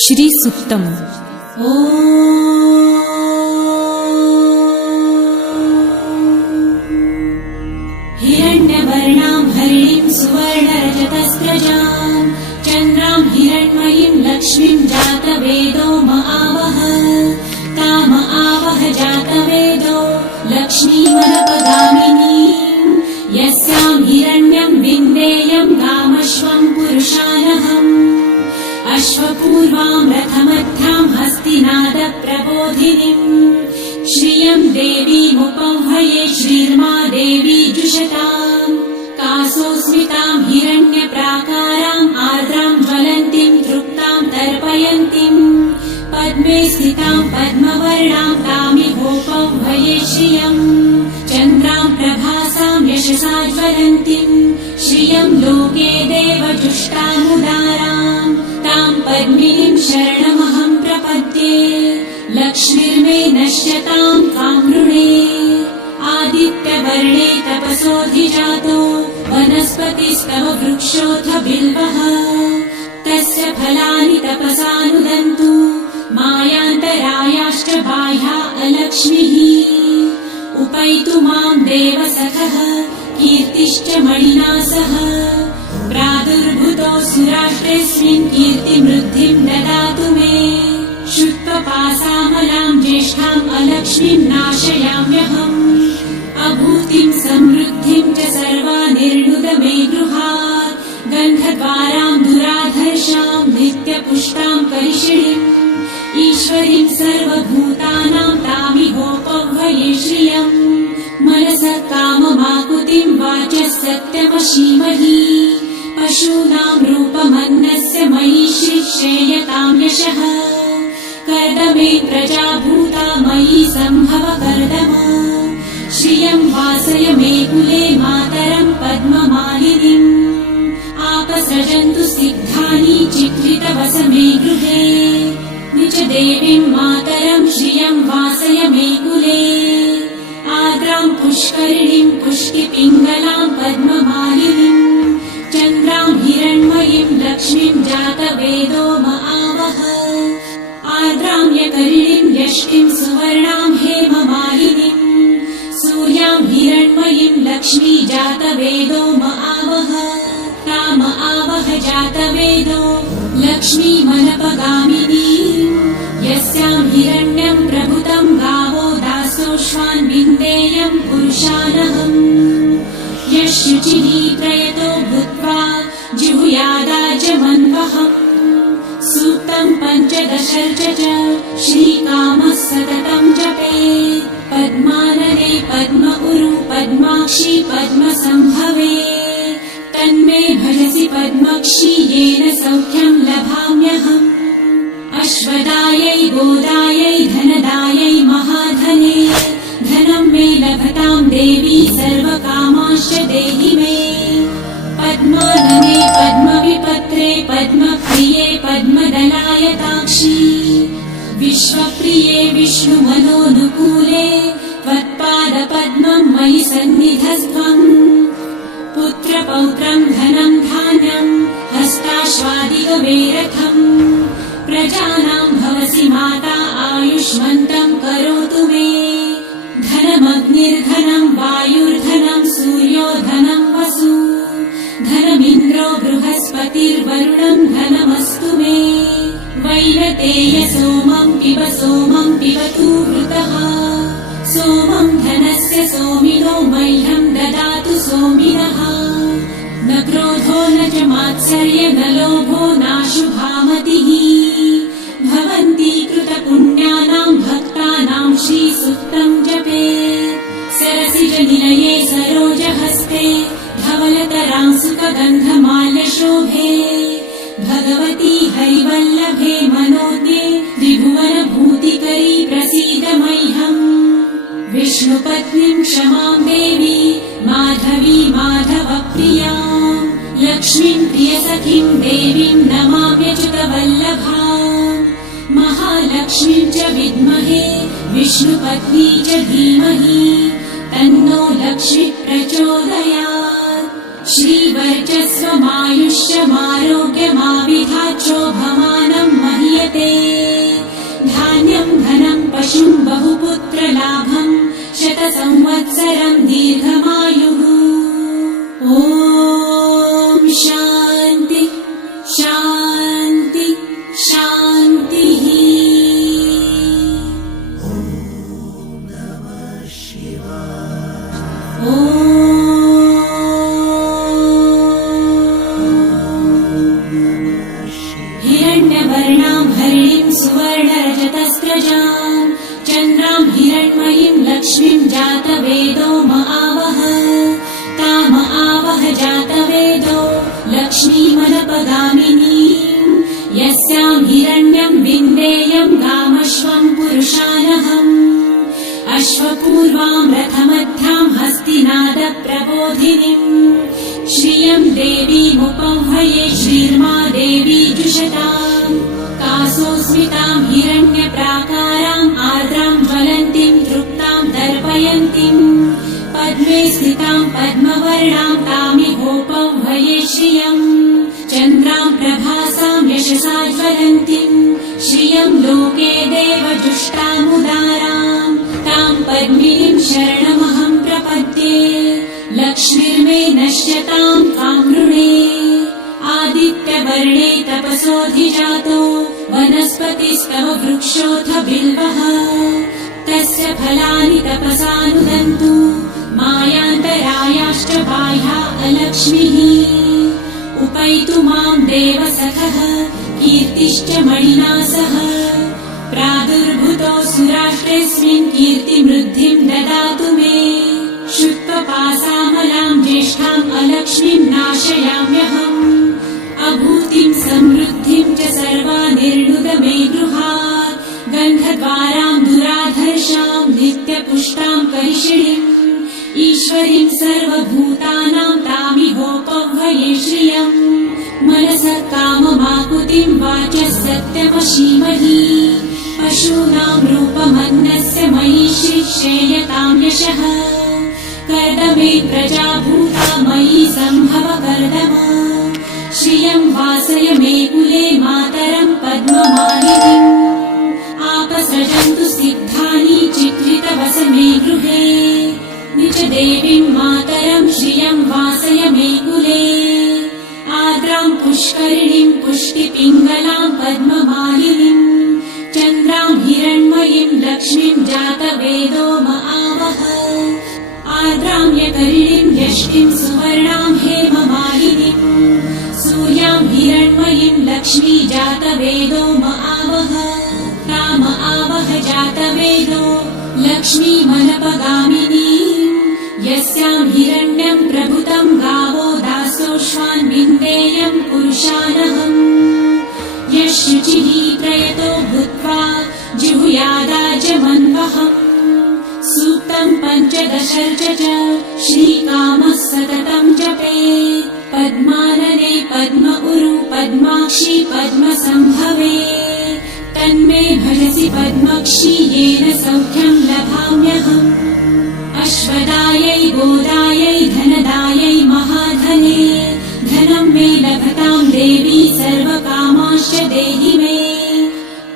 श्री सुक्तम। हिरण्यवर्णां हरिणीं सुवर्णरजतस्रजां चन्द्रां हिरण्मयीं लक्ष्मीं जातवेदो महावह ताम आवह जातवेदो लक्ष्मीमनपगामिनीं यस्यां हिरण्यं विन्देयं गामश्वं पुरुषानहम् अश्वपूर्वां रथमध्यां हस्तिनादप्रबोधिनीं श्रियं देवीमुपह्वये श्रीर्मा देवी जुषताम् कासोऽस्मितां हिरण्यप्राकाराम् आर्द्रां ज्वलन्तीं तृप्तां तर्पयन्तीं पद्मे स्थितां पद्मवर्णां तामिहोपह्वये श्रियम् चन्द्रां प्रभासां यशसा ज्वलन्तीं श्रियं लोके देवजुष्टामुदाराम् तां पद्मिनीं शरणमहं प्रपद्ये लक्ष्मीर्मे नश्यतां त्वां वृणे आदित्यवर्णे तपसोऽधिजातो वनस्पतिस्तव वृक्षोऽथ बिल्वः तस्य फलानि तपसानुदन्तु मायान्तरायाश्च बाह्या अलक्ष्मीः उपैतु मां देवसखः कीर्तिश्च मणिना सह प्रादुर्भूतो सुराष्ट्रेऽस्मिन् कीर्तिमृद्धिं ददातु मे शुत्वपासामलां ज्येष्ठाम् अलक्ष्मीं नाशयाम्यहम् अभूतिं समृद्धिं च सर्वानिर्णुद मे गृहात् गन्धद्वारां दुराधर्षां नित्यपुष्टां करिषिणीम् ईश्वरीं सर्वभूतानां तामिहोपह्वये श्रियम् मनसः काममाकुतिं वाचः सत्यमशीमहि पशूनां रूपमन्नस्य मयि श्रेयतां यशः कर्दमे प्रजाभूता मयि सम्भव कर्दम श्रियं वासय मे कुले मातरं पद्ममालिनीम् आपसृजन्तु सिद्धानि चित्रितवस मे गृहे निज देवीं मातरं श्रियं वासय मे कुले आर्द्रां पुष्करिणीं पुष्टिपिङ्गलां पद्ममालिनीं चन्द्रां हिरण्मयीं लक्ष्मीं जातवेदो महावह आर्द्रां यकरिणीं यष्टिं सुवर्णां हेममालिनीं सूर्यां हिरण्मयीं लक्ष्मी जातवेदो महावह ताम आवह जातवेदो लक्ष्मीमनपगामिनीं यस्यां हिरण्यं प्रभुतं गावो दासोऽश्वान् विन्देयं पुरुषानहम् यः शुचिः प्रयतो भूत्वा जिहुयादाजमन्वहम् सूक्तं पञ्चदशर्च च श्रीकामः सततं जपेत् पद्मानने पद्म उरु पद्माक्षी पद्मसम्भवे तन्मे भजसि पद्मक्षी येन सौख्यं लभाम्यहम् अश्वदायै गोदायै धनदायै महाधने धनं मे लभतां देवी सर्वकामांश्च देहि मे पद्मानने पद्मविपत्रे पद्मप्रिये पद्मदलायताक्षी विश्वप्रिये विष्णुमनोनुकूले त्वत्पादपद्मं मयि सन्निधस्त्वम् पुत्रपौत्रं धनं धान्यं हस्ताश्वादिगवेरथम् प्रजानां भवसि माता आयुष्मन्तं करोतु मे धनमग्निर्धनं वायुर्धनं सूर्यो धनं वसु धनमिन्द्रो बृहस्पतिर्वरुणं धनमस्तु मे वैनतेय सोमं पिबतु वृतः सोमं धनस्य सोमिनो मह्यं ददातु सोमिनः न क्रोधो न च मात्सर्य न लोभो नाशुभामतिः भवन्ति कृतपुण्यानां भक्तानां श्रीसूक्तं जपेत् सरसिजनिलये सरोजहस्ते धवलतरां सुखगन्धमाल्यशोभे भगवती हरिवल्लभे मनोज्ञे त्रिभुवनभूतिकरी प्रसीद मह्यम् विष्णुपत्नीं क्षमां देवी माधवी माधवप्रियां लक्ष्मीं प्रियसखीं देवीं नमाम्यच्युतवल्लभाम् महालक्ष्मीं च विद्महे विष्णुपत्नी च धीमहि तन्नो लक्ष्मी प्रचोदयात् श्रीवर्चस्वमायुष्यमारोग्यमाविधाचोभमानं महीयते आयुष्युं बहुपुत्रलाभं शतसंवत्सरं दीर्घमायुः। ॐ शान्ति शान्ति शान्तिः। हिरण्यवर्णां हरिणीं सुवर्णरजतस्रजां चन्द्रां हिरण्मयीं लक्ष्मीं जातवेदो महावः। ताम आवह जातवेदो लक्ष्मीमनपगामिनीं यस्यां हिरण्यं विन्देयं गामश्वं पुरुषानहम्। अश्वपूर्वां रथमध्यां हस्तिनादप्रबोधिनीम् श्रियं देवीमुपह्वये श्रीर्मा देवी जुषताम्। कासोस्मितां हिरण्यप्राकाराम् आर्द्रां ज्वलन्तीं तृप्तां दर्पयन्तीम् पद्मे स्थितां पद्मवर्णां तामिहोपह्वये श्रियम्। चन्द्रां प्रभासां यशसा ज्वलन्तीं श्रियं लोके देवजुष्टामुदाराम् तां पद्मिनीं शरणमहं प्रपद्ये। लक्ष्मीर्मे नश्यतां त्वां नृणे आदित्यवर्णे तपसोऽधिजातो वनस्पतिस्तव वृक्षोऽथ बिल्वः। तस्य फलानि तपसानुदन्तु मायान्तरायाश्च बाह्या अलक्ष्मीः। उपैतु मां देवसखः कीर्तिश्च मणिना सह। प्रादुर्भूतो सुराष्ट्रेऽस्मिन् कीर्तिमृद्धिं ददातु मे। शुत्वपासामलां ज्येष्ठाम् अलक्ष्मीं नाशयाम्यहम्। अभूतिं समृद्धिं च सर्वानिर्णुद मे गृहात्। गन्धद्वारां दुराधर्षां नित्यपुष्टां करिषिणीम् ईश्वरीं सर्वभूतानां तामिहोपह्वये श्रियम्। मनसः काममाकुतिं वाचः सत्यमशीमहि। पशूनां रूपमन्नस्य मयि श्रेयतां यशः। कर्दमे प्रजाभूता मयि सम्भव कर्दम। श्रियं वासय मे कुले मातरं पद्ममालिनीम्। आपसृजन्तु सिद्धानि चित्रितवस मे गृहे। निज देवीं मातरं श्रियं वासय मे कुले। आर्द्रां पुष्करिणीं पुष्टिपिङ्गलां पद्ममालिनीम्। चन्द्रां हिरण्मयीं लक्ष्मीं जातवेदो महावः। आर्द्रां यकरिणीं यष्टिं सुवर्णां हेममालिनीम्। सूर्यां हिरण्मयीं लक्ष्मी जातवेदो महावः। ताम आवह जातवेदो लक्ष्मीमनपगामिनीम् यस्यां हिरण्यं प्रभुतं गावो दासोऽश्वान् विन्देयं पुरुषानहम्। यशुचिः प्रयतो भूत्वा जिहुयादाजमन्वहम्। सूक्तं पञ्चदशर्च च श्रीकामः सततं जपेत्। पद्मानने पद्म उरु पद्माक्षी पद्मसम्भवे। तन्मे भजसि पद्मक्षी येन सौख्यं लभाम्यहम्। अश्वदायै गोदायै धनदायै महाधने। धनं मे लभतां देवी सर्वकामाश्च देहि मे।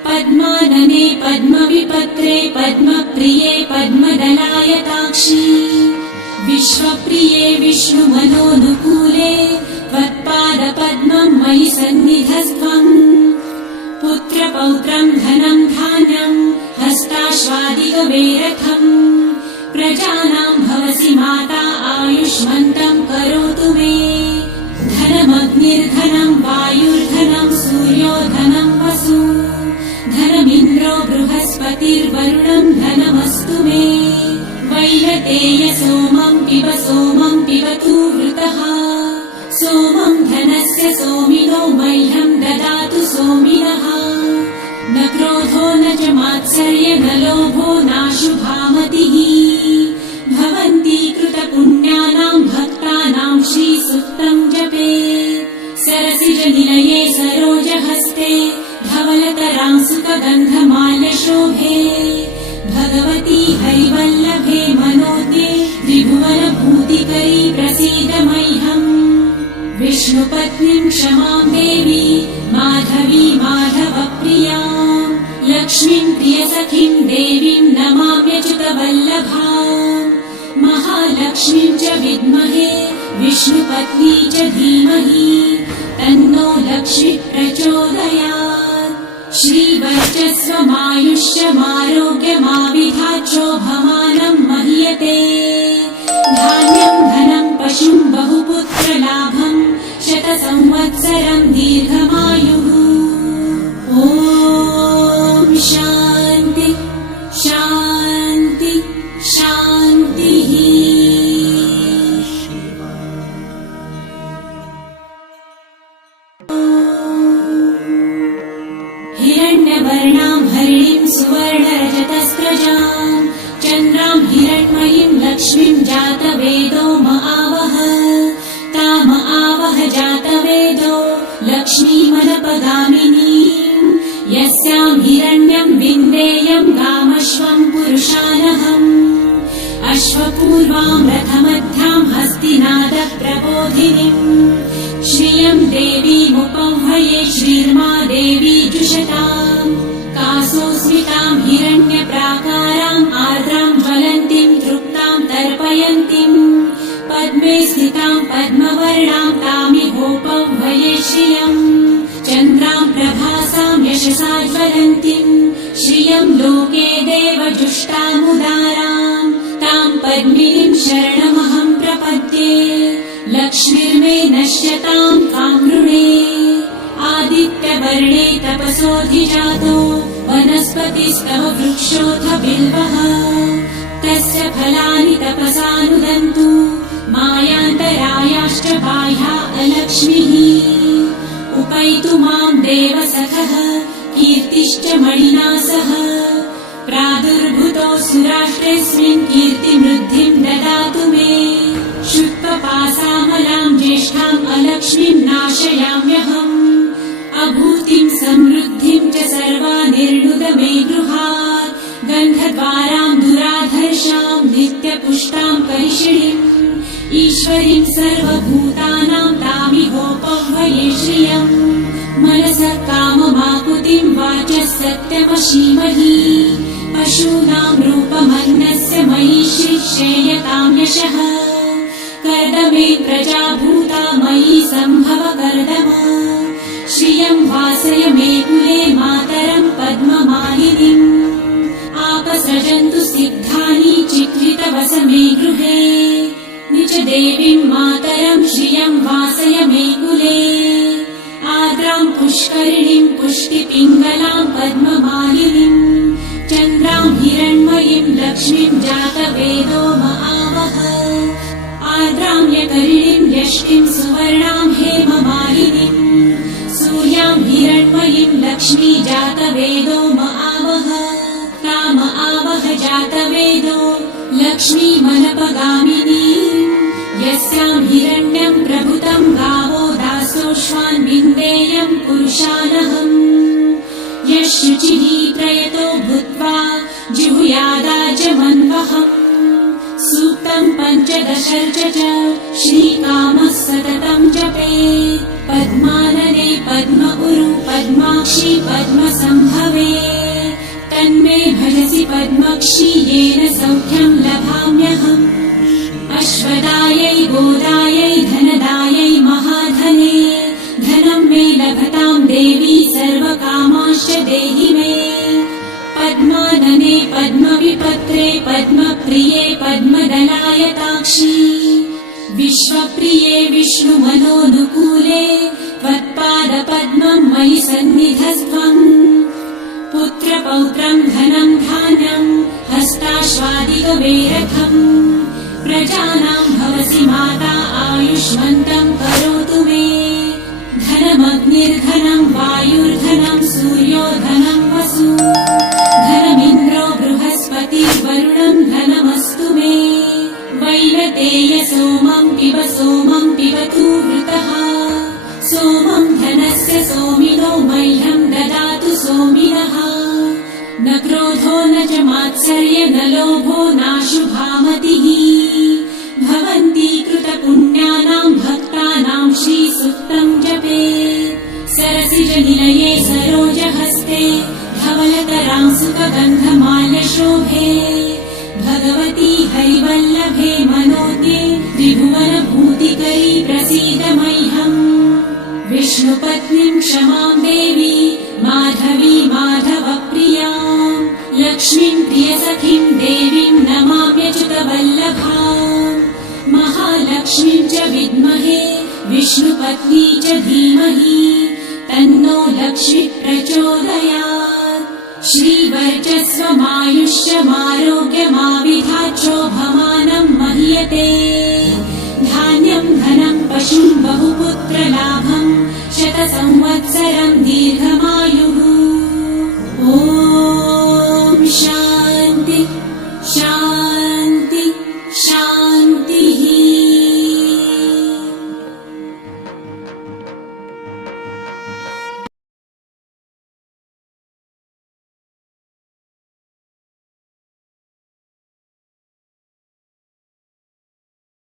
पद्मानने पद्मविपत्रे पद्मप्रिये पद्मदलायताक्षी। विश्वप्रिये विष्णुमनोनुकूले त्वत्पादपद्मं मयि सन्निधस्त्वम्। पुत्रपौत्रं धनं धान्यं हस्ताश्वादिगवेरथम्। प्रजानां भवसि माता आयुष्मन्तं करोतु मे। धनमग्निर्धनं वायुर्धनं सूर्यो धनं वसु। धनमिन्द्रो बृहस्पतिर्वरुणं धनमस्तु मे। वैरतेय सोमं पिबतु वृतः। सोमं धनस्य सोमिनो मह्यं ददातु सोमिनः। न क्रोधो न च मात्सर्य न लोभो नाशुभामतिः। भवन्ति कृतपुण्यानां भक्तानां श्रीसूक्तं जपेत्। सरसिजनिलये सरोजहस्ते धवलतरां सुखगन्धमाल्यशोभे। भगवती हरिवल्लभे मनोज्ञे त्रिभुवनभूतिकरी प्रसीद मह्यम्। विष्णुपत्नीं क्षमां देवी माधवी माधवप्रियां। महालक्ष्मीं प्रियसखीं देवीं नमाम्यच्युतवल्लभाम् महालक्ष्मीं च विद्महे विष्णुपत्नी च धीमहि तन्नो लक्ष्मी प्रचोदयात् श्रीवर्चस्वमायुष्यमारोग्यमाविधाच्छोभमानं महीयते धान्यं धनं पशुं बहुपुत्रलाभं शतसंवत्सरं दीर्घमायुः ॐ शान्ति शान्ति शान्तिः हिरण्यवर्णां हरिणीं सुवर्णरजतस्रजां चन्द्रां हिरण्मयीं लक्ष्मीं जातवेदो महावह ताम आवह जातवेदो लक्ष्मीमनपगामिनीं यस्यां हिरण्यं विन्देयं गामश्वं पुरुषानहम् अश्वपूर्वां रथमध्यां हस्तिनादप्रबोधिनीम् श्रियं देवीमुपह्वये श्रीर्मा देवी जुषताम् कासोस्मितां हिरण्यप्राकाराम् आर्द्रां ज्वलन्तीं तृप्तां तर्पयन्तीं पद्मे स्थितां पद्मवर्णां तामिहोपह्वये श्रियम् चन्द्रां प्रभासां यशसा ज्वलन्तीं श्रियं लोके देवजुष्टामुदारां तां पद्मिनीं शरणमहं प्रपद्ये लक्ष्मीर्मे नश्यतां त्वां नृणे आदित्यवर्णे तपसोऽधिजातो वनस्पतिस्तव वृक्षोऽथ बिल्वः तस्य फलानि तपसानुदन्तु मायान्तरायाश्च बाह्या अलक्ष्मीः उपैतु मां देवसखः कीर्तिश्च मणिना सह प्रादुर्भूतो सुराष्ट्रेऽस्मिन् कीर्तिमृद्धिं ददातु मे शुक्लपासामलां ज्येष्ठाम् अलक्ष्मीं नाशयाम्यहम् अभूतिं समृद्धिं च सर्वानिर्णुद मे गृहात् गन्धद्वारां दुराधर्षां नित्यपुष्टां करिषिणीम् ईश्वरीं सर्वभूतानां तामिहोपह्वये श्रियम् मनसः काममाकुतिं वाचः सत्यमशीमहि पशूनां रूपमन्नस्य मयि श्रेयतां यशः कर्दमे प्रजाभूता मयि सम्भव कर्दम श्रियं वासय मे कुले मातरं पद्ममालिनीम् आपसृजन्तु सिद्धानि चित्रितवस मे गृहे निज देवीं मातरं श्रियं वासय मे कुले आर्द्रां पुष्करिणीं पुष्टिपिङ्गलां पद्ममालिनीं चन्द्रां हिरण्मयीं लक्ष्मीं जातवेदो महावह आर्द्रां यकरिणीं यष्टिं सुवर्णां हेममालिनीं सूर्यां हिरण्मयीं लक्ष्मी जातवेदो महावह ताम आवह जातवेदो लक्ष्मीमनपगामिनीं यस्यां हिरण्यं प्रभुतं गावो दासोऽश्वान् विन्देयं पुरुषानहम् यः शुचिः प्रयतो भूत्वा जिहुयादाजमन्वहम् सूक्तं पञ्चदशर्च च श्रीकामः सततं जपेत् पद्मानने पद्म उरु पद्माक्षी पद्मसम्भवे तन्मे भजसि पद्मक्षी येन सौख्यं लभाम्यहम् अश्वदायै गोदायै धनदायै महाधने धनं मे लभतां देवी सर्वकामांश्च देहि मे पद्मानने पद्मविपत्रे पद्मप्रिये पद्मदलायताक्षी विश्वप्रिये विष्णुमनोनुकूले त्वत्पादपद्मं मयि सन्निधस्त्वम् पुत्रपौत्रं धनं धान्यं हस्ताश्वादिगवेरथम् प्रजानां भवसि माता आयुष्मन्तं करोतु मे धनमग्निर्धनं वायुर्धनं सूर्यो धनं वसु धनमिन्द्रो बृहस्पतिर्वरुणं धनमस्तु मे वैनतेय सोमं पिबतु वृतः सोमं धनस्य सोमिनो मह्यं ददातु सोमिनः न क्रोधो न च मात्सर्य न लोभो नाशुभामतिः भवन्ति कृतपुण्यानां भक्तानां श्रीसूक्तं जपेत् सरसिजनिलये सरोजहस्ते धव श्यामलतरां सुखगन्धमाल्यशोभे भगवती हरिवल्लभे मनोज्ञे त्रिभुवनभूतिकरी प्रसीद मह्यम् विष्णुपत्नीं क्षमां देवी माधवी माधवप्रियां लक्ष्मीं प्रियसखीं देवीं नमाम्यच्युतवल्लभाम् महालक्ष्मीं च विद्महे विष्णुपत्नी च धीमहि तन्नो लक्ष्मी प्रचोदयात् श्रीवर्चस्वमायुष्यमारोग्यमाविधाच्छोभमानं मह्यते धान्यं धनं पशुं बहुपुत्रलाभम्